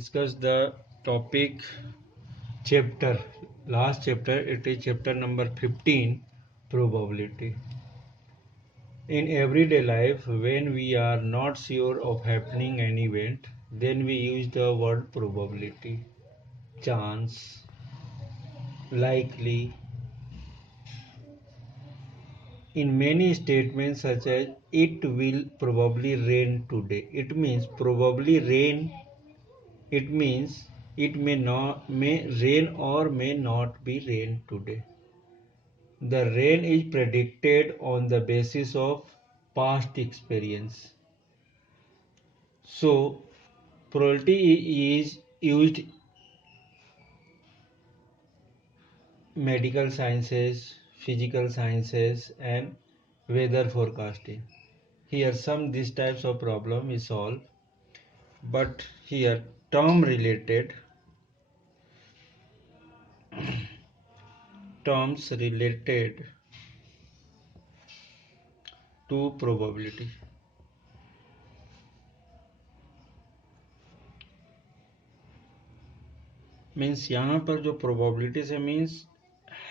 discuss the topic chapter, last chapter. It is chapter number 15, probability. In everyday life, when we are not sure of happening an event, then we use the word probability, chance, likely. In many statements such as it will probably rain today, it means probably rain. It means it may rain or may not be rain today. The rain is predicted on the basis of past experience. So probability is used medical sciences, physical sciences and weather forecasting. Here some these types of problem is solved, but here terms related to probability. Means यहाँ पर जो probability से means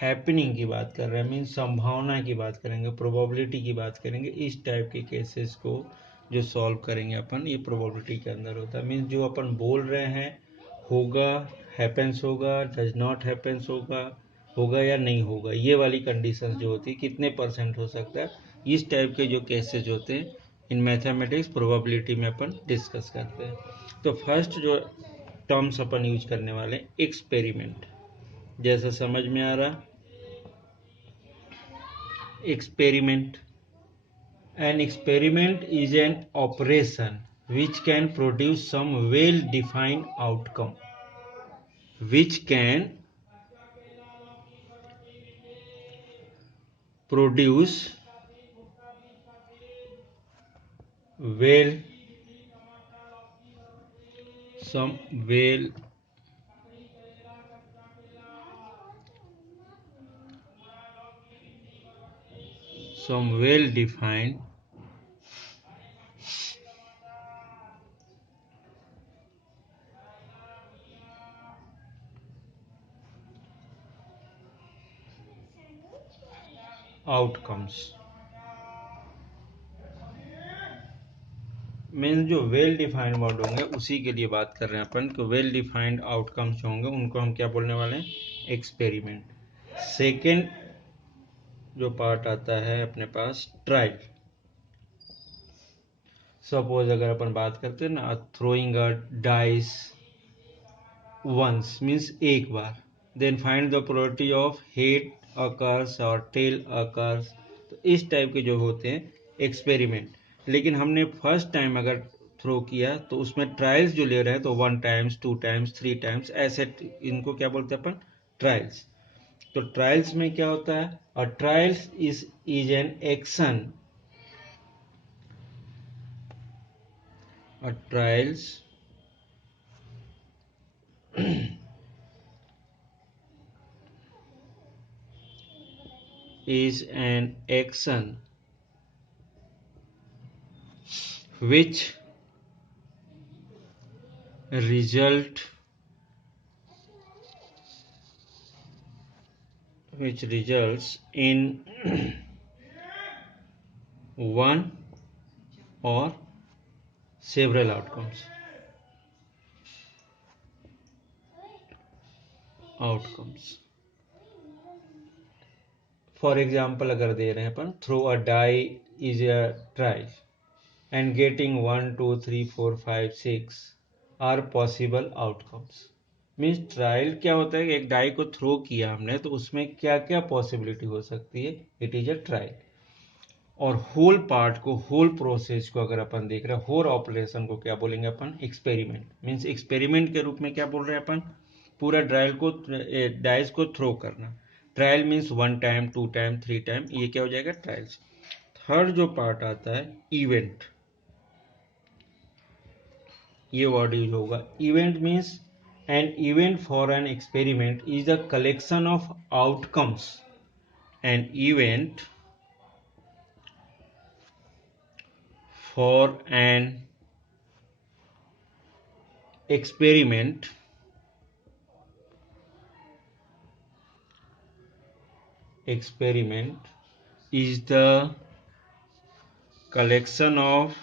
happening की बात कर रहे हैं, means संभावना की बात करेंगे, प्रोबेबिलिटी की बात करेंगे, इस टाइप के केसेस को जो सॉल्व करेंगे अपन, ये प्रोबेबिलिटी के अंदर होता है। मीन्स जो अपन बोल रहे हैं होगा, हैपेंस होगा, डज नॉट हैपेंस होगा, होगा या नहीं होगा, ये वाली कंडीशंस जो होती है, कितने % हो सकता है, इस टाइप के जो केसेस होते हैं इन मैथमेटिक्स प्रोबेबिलिटी में अपन डिस्कस करते हैं। तो फर्स्ट जो टर्म्स अपन यूज करने वाले एक्सपेरिमेंट, जैसा समझ में आ रहा, experiment. An experiment is an operation which can produce some well defined outcome, which can produce well some well defined outcomes। Means जो वेल डिफाइंड वर्ड होंगे उसी के लिए बात कर रहे हैं अपन, कि वेल डिफाइंड आउटकम्स जो होंगे उनको हम क्या बोलने वाले हैं, एक्सपेरिमेंट। सेकेंड जो पार्ट आता है अपने पास ट्रायल। सपोज अगर अपन बात करते हैं ना, throwing a dice once means एक बार, then find the probability of head occurs और टेल अकर्स। तो इस टाइप के जो होते हैं एक्सपेरिमेंट। लेकिन हमने फर्स्ट टाइम अगर थ्रो किया तो उसमें ट्रायल्स जो ले रहे हैं तो 1 टाइम्स 2 टाइम्स 3 टाइम्स ऐसे, इनको क्या बोलते हैं अपन, ट्रायल्स। तो ट्रायल्स में क्या होता है, और ट्रायल्स इज एन एक्शन, और trials is an action which results in one or several outcomes। For example अगर दे रहे हैं अपन, throw a die is a trial and getting 1 2 3 4 5 6 are possible outcomes. Means trial क्या होता है, एक डाई को थ्रो किया हमने तो उसमें क्या क्या पॉसिबिलिटी हो सकती है, इट इज अ ट्रायल। और होल पार्ट को, होल प्रोसेस को अगर अपन देख रहे हैं, होल ऑपरेशन को क्या बोलेंगे अपन, एक्सपेरिमेंट। मीन्स एक्सपेरिमेंट के रूप में क्या बोल रहे हैं अपन, पूरा डाइस को थ्रो करना। Trial means 1 time 2 time 3 time, ये क्या हो जाएगा, ट्रायल्स। थर्ड जो पार्ट आता है इवेंट, ये वर्ड यूज होगा। Event means an event for an experiment is the collection of outcomes. An event for an experiment is the collection of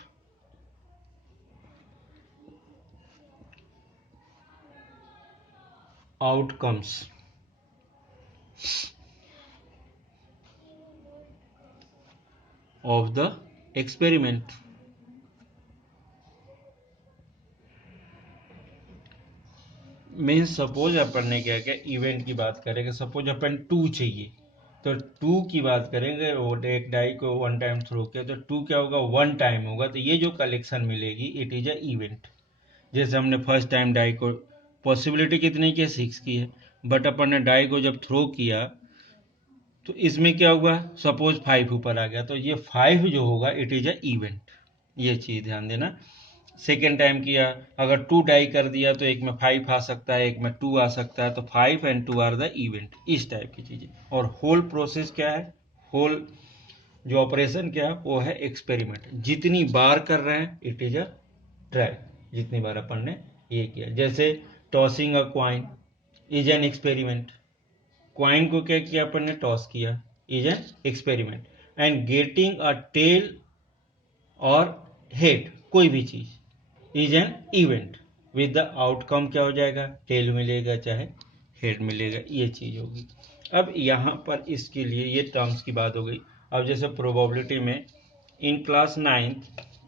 outcomes of the experiment. Means suppose अपन ने क्या किया, event की बात करेंगे, suppose अपन 2 चाहिए तो 2 की बात करेंगे, वो एक डाई को 1 टाइम थ्रो किया तो 2 क्या होगा, 1 टाइम होगा, तो ये जो कलेक्शन मिलेगी इट इज अ इवेंट। जैसे हमने फर्स्ट टाइम डाई को पॉसिबिलिटी कितनी की है, 6 की है, बट अपन ने डाई को जब थ्रो किया तो इसमें क्या हुआ, सपोज 5 ऊपर आ गया, तो ये 5 जो होगा इट इज अ इवेंट। ये चीज ध्यान देना। सेकेंड टाइम किया, अगर 2 डाई कर दिया तो एक में 5 आ सकता है, एक में 2 आ सकता है, तो 5 एंड 2 आर द इवेंट। इस टाइप की चीजें। और होल प्रोसेस क्या है, होल जो ऑपरेशन क्या है वो है एक्सपेरिमेंट। जितनी बार कर रहे हैं इट इज अ ट्रायल, जितनी बार अपन ने ये किया। जैसे tossing a coin is an experiment, coin को क्या किया अपन ने, टॉस किया, is an experiment. And getting a tail और हेड, कोई भी चीज is an event. With the outcome क्या हो जाएगा, टेल मिलेगा चाहे हेड मिलेगा, ये चीज होगी। अब यहां पर इसके लिए ये टर्म्स की बात हो गई। अब जैसे प्रोबेबिलिटी में in class 9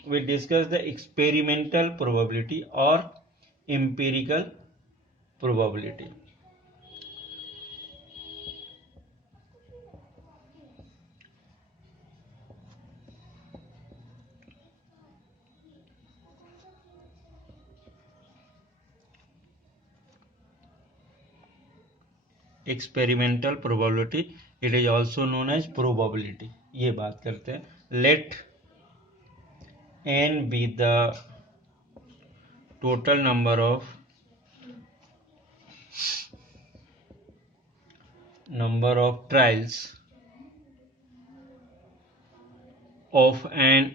we discuss the experimental probability और empirical probability. Experimental probability, it is also known as probability. ये बात करते हैं। Let n be the total number of trials of an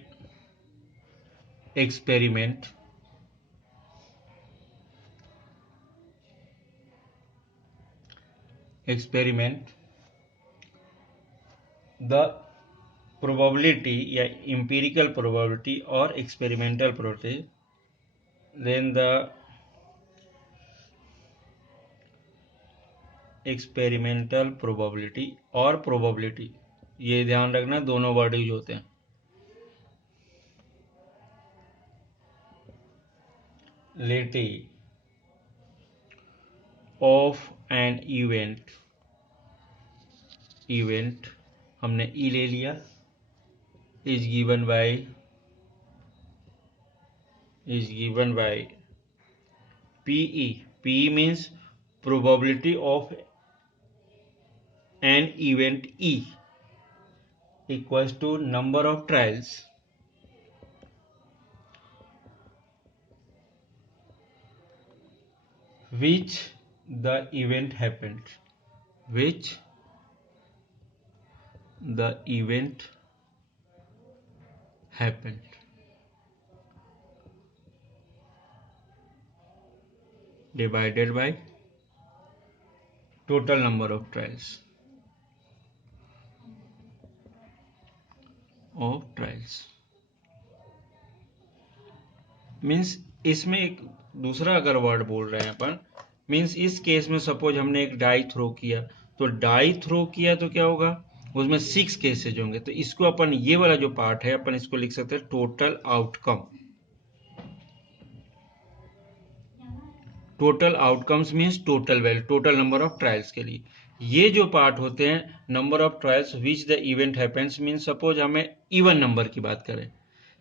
experiment the probability या empirical probability और experimental probability, then the experimental probability और probability, ये ध्यान रखना दोनों वर्ड यूज होते हैं। लेटी ऑफ एन इवेंट हमने ई ले लिया, is given by PE. PE means probability of an event E equals to number of trials which the event happened, divided by total number of trials means इसमें एक दूसरा अगर वर्ड बोल रहे हैं अपन, मीन्स इस केस में सपोज हमने एक डाई थ्रो किया, तो क्या होगा, उसमें 6 केसेज होंगे, तो इसको अपन ये वाला जो पार्ट है अपन इसको लिख सकते हैं total outcome. Total outcomes means total value, total number of trials के लिए। ये जो पार्ट होते हैं number of trials which the event happens, means suppose हमें इवन नंबर की बात करें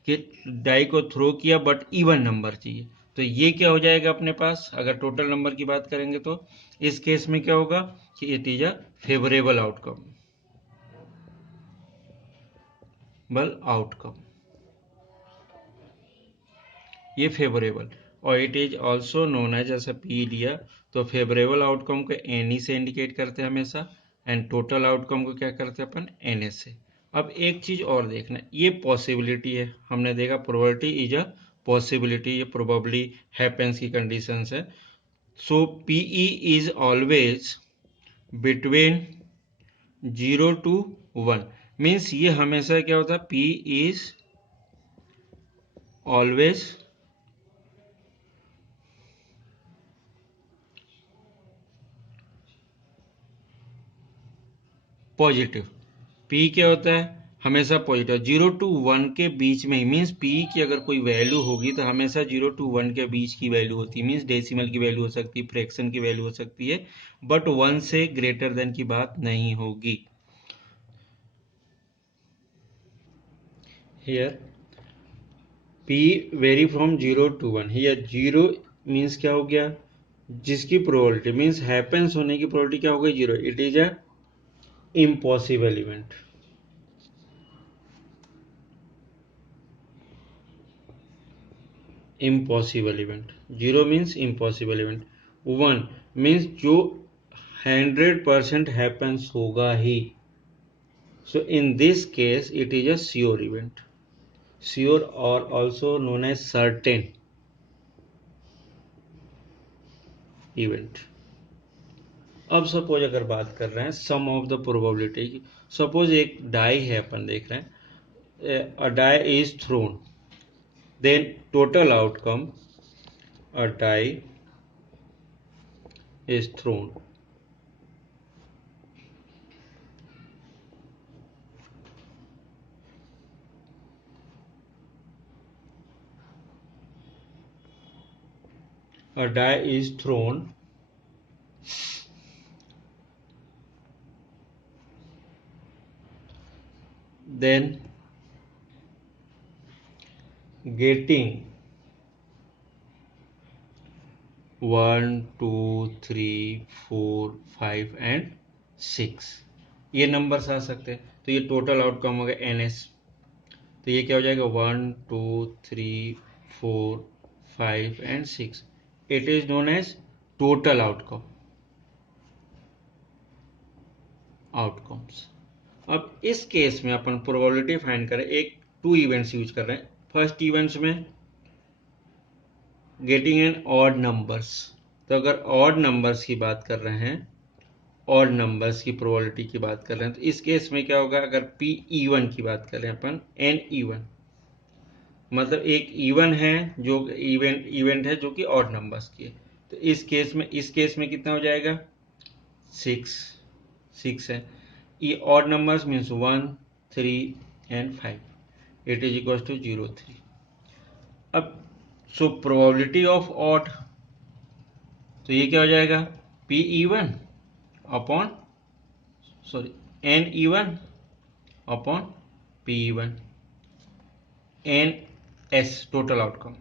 कि डाई को थ्रो किया बट इवन नंबर चाहिए, तो ये क्या हो जाएगा अपने पास, अगर टोटल नंबर की बात करेंगे तो इस केस में क्या होगा कि it is a favourable outcome, ये फेवरेबल। और it is also known as, जैसे पी लिया तो फेवरेबल आउटकम को एन से इंडिकेट करते हैं हमेशा, एंड टोटल आउटकम को क्या करते हैं अपन, एन से। अब एक चीज और देखना, ये पॉसिबिलिटी है, हमने देखा प्रोबेबिलिटी इज अ पॉसिबिलिटी, ये प्रोबेबली हैपेंस की कंडीशंस है। So P E is always between 0 to 1, means ये हमेशा क्या होता है, P is always positive. P क्या होता है, हमेशा पॉजिटिव। 0 to 1 के बीच में ही, मीन्स पी की अगर कोई वैल्यू होगी तो हमेशा 0 to 1 के बीच की वैल्यू होती है, मीन्स डेसिमल की वैल्यू हो सकती है, फ्रैक्शन की वैल्यू हो सकती है, बट 1 से ग्रेटर देन की बात नहीं होगी। Here P very from 0 to 1। Here 0 means क्या हो गया, जिसकी प्रोबेबिलिटी मीन्स हैपेंस होने की प्रोबेबिलिटी क्या हो गई, 0। It is a impossible event. Impossible event. 0 means impossible event. 1 means जो 100% हैपेंस होगा ही। So in this case it is a sure event. Sure और also known as certain event. अब सपोज अगर बात कर रहे हैं सम ऑफ द प्रोबेबिलिटी की, सपोज एक डाई है, अपन देख रहे हैं a die is thrown, then total outcome a die is thrown, a die is thrown, then getting 1 2 3 4 5 and 6 ये नंबर्स आ सकते हैं। तो ये टोटल आउटकम हो गया NS। तो ये क्या हो जाएगा, 1 2 3 4 5 and 6। It is known as total outcomes. अब इस केस में अपन प्रोबेबिलिटी फाइंड करें, एक 2 इवेंट्स यूज कर रहे हैं। फर्स्ट इवेंट्स में गेटिंग एन ऑड नंबर्स, तो अगर ऑड नंबर्स की बात कर रहे हैं, ऑड नंबर्स की प्रोबेबिलिटी की बात कर रहे हैं, तो इस केस में क्या होगा, अगर पी इवन की बात करें अपन, एन इवन मतलब एक इवन है जो इवेंट है जो कि ऑड नंबर्स की है, तो इस केस में कितना हो जाएगा, 6 है। ये odd numbers means 1 3 and 5, it is equal to 0 3। अब सो प्रोबेबिलिटी ऑफ ऑड, तो ये क्या हो जाएगा, P even upon N even upon P even, N S total outcome.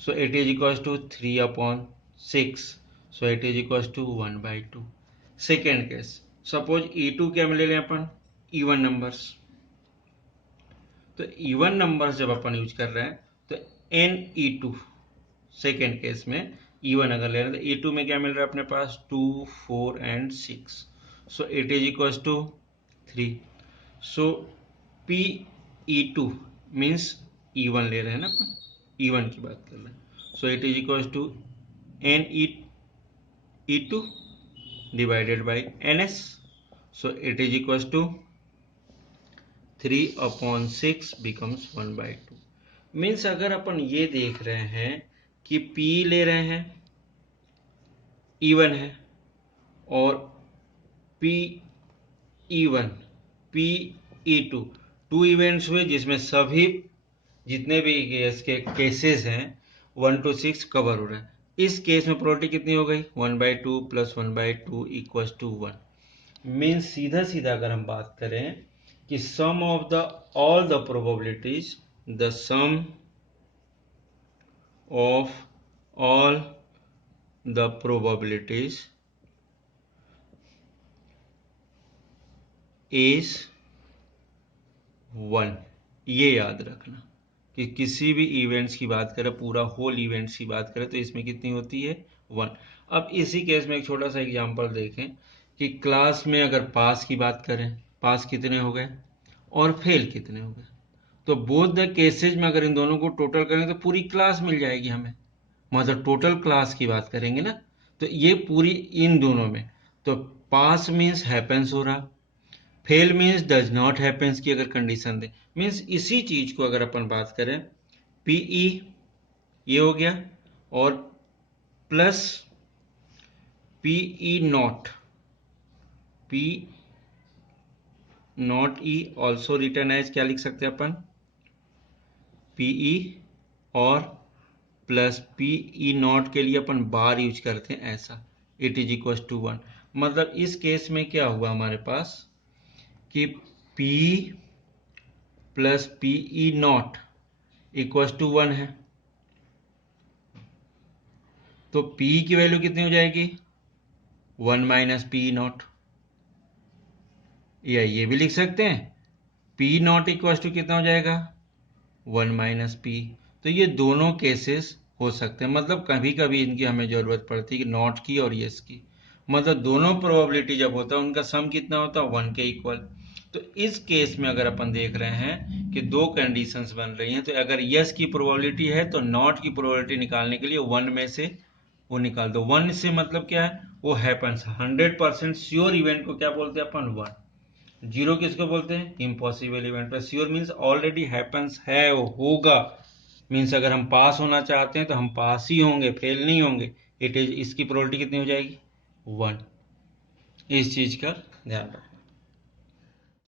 So it is equal to 3/6, so it is equal to 1/2। Second case, suppose E2 क्या ले लें अपन, इवन नंबर्स। तो इवन नंबर्स जब अपन यूज कर रहे हैं तो NE2, सेकेंड केस में इवन अगर ले रहे हैं तो E2 में क्या मिल रहा है अपने पास, 2 4 and 6, so it is equal to 3। So PE2 means even ले रहे हैं ना अपन, इवन की बात कर रहे हैं, so it is equal to NE2 divided by NS, so it is equals to 3/6 becomes 1/2। Means अगर अपन ये देख रहे हैं कि P ले रहे हैं, इवन है, और P इवन PE2, 2 इवेंट्स हुए जिसमें सभी जितने भी इसके केसेस हैं 1 to 6 कवर हो रहे हैं। इस केस में प्रोबेबिलिटी कितनी हो गई, 1/2 प्लस 1/2 इक्वल्स टू 1। मीन्स सीधा सीधा अगर हम बात करें कि sum of the all the probabilities, the sum of all the probabilities is 1। ये याद रखना कि किसी भी इवेंट्स की बात करें, पूरा होल इवेंट्स की बात करें, तो इसमें कितनी होती है, 1। अब इसी केस में एक छोटा सा एग्जांपल देखें कि क्लास में अगर पास की बात करें, पास कितने हो गए और फेल कितने हो गए। तो बोथ द केसेज में अगर इन दोनों को टोटल करें तो पूरी क्लास मिल जाएगी हमें, मतलब टोटल क्लास की बात करेंगे ना, तो ये पूरी इन दोनों में। तो पास मीन्स हैपेंस हो रहा, fail means does not happens की अगर कंडीशन दे, मीन्स इसी चीज को अगर अपन बात करें पीई ये हो गया और plus P E not, P not E also written as क्या लिख सकते हैं अपन, पीई और प्लस पीई नॉट के लिए अपन बार यूज करते हैं ऐसा, इट इज इक्वल टू 1। मतलब इस केस में क्या हुआ हमारे पास कि P plus P E not equal to 1 है, तो P की वैल्यू कितनी हो जाएगी 1 माइनस पी नॉट, या ये भी लिख सकते हैं P नॉट इक्वल टू कितना हो जाएगा 1 माइनस पी। तो ये दोनों केसेस हो सकते हैं, मतलब कभी कभी इनकी हमें जरूरत पड़ती है कि नॉट की और यस की, मतलब दोनों प्रोबेबिलिटी जब होता है उनका सम कितना होता है 1 के इक्वल। तो इस केस में अगर अपन देख रहे हैं कि दो कंडीशंस बन रही हैं, तो अगर यस की प्रोबेबिलिटी है तो नॉट की प्रोबेबिलिटी निकालने के लिए 1 में से वो निकाल दो। 1 से मतलब क्या है, वो हैपन्स 100% श्योर इवेंट को क्या बोलते हैं अपन 1। जीरो किसको बोलते हैं इम्पॉसिबल इवेंट पर, श्योर मीन्स ऑलरेडी हैपन्स है, होगा, मीन्स अगर हम पास होना चाहते हैं तो हम पास ही होंगे, फेल नहीं होंगे। इट इज इसकी प्रोबेबिलिटी कितनी हो जाएगी 1। इस चीज का ध्यान रखें।